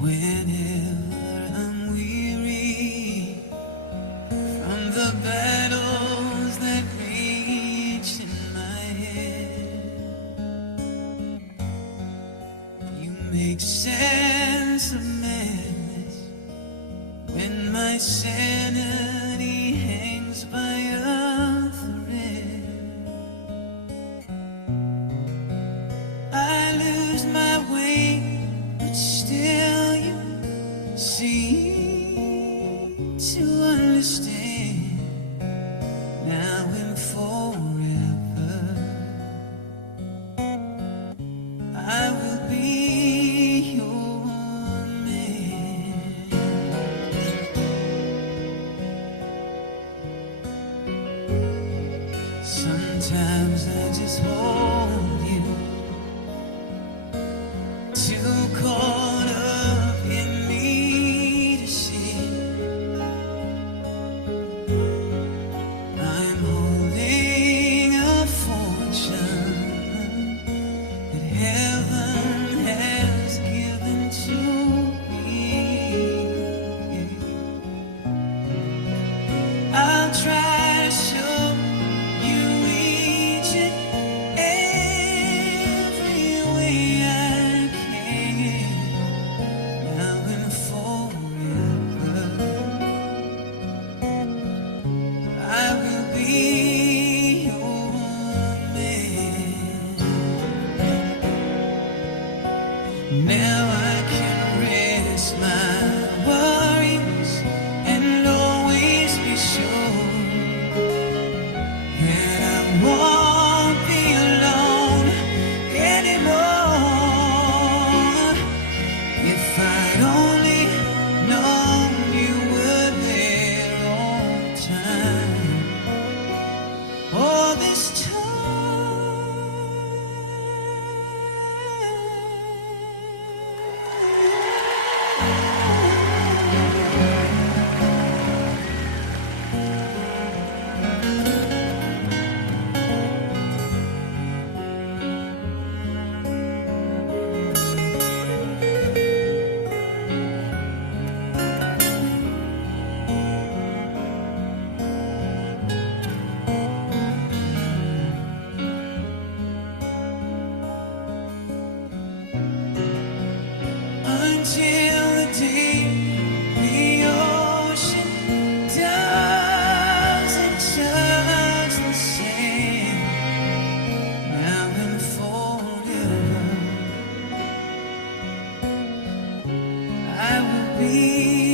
Whenever I'm weary from the battles that rage in my head, you make sense of madness when my sanity hangs by a thread. I lose my way, but still you seem to understand. Now and forever, I will be your man. Sometimes I just hold you, too caught up in me to see I'm holding a fortune that heaven has given to me. I'll try to show you each and every way I can. Now and forever, I will be your man. Now I can rest my worries and always be sure that I won't be alone anymore. If I'd only known you were there all the time, all this time. Until the day the ocean doesn't touch the sand. Now and forever, I will be